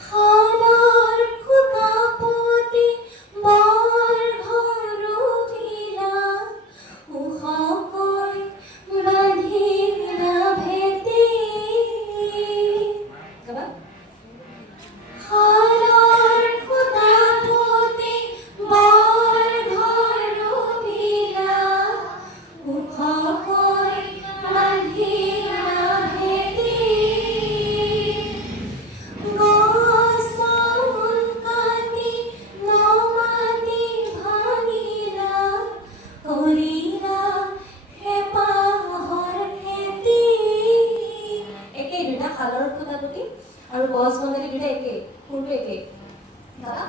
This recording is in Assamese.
খানাৰ খুঁটাপুতি বৰ ঘৰু ভিলা উষকৈ বান্ধিলা ভেটি খানাৰ খুঁটাপুতি বৰ ঘৰু ভিলা উষকৈ বান্ধিলা ভেটি গছৰ কাটি নমাটি ভাঙিলা কৰিলা হেপাহৰ খেতি একে দুটা খালৰ খুঁটাপুতি আৰু গছ বনালে দুটা একে সুৰটো একে দাদা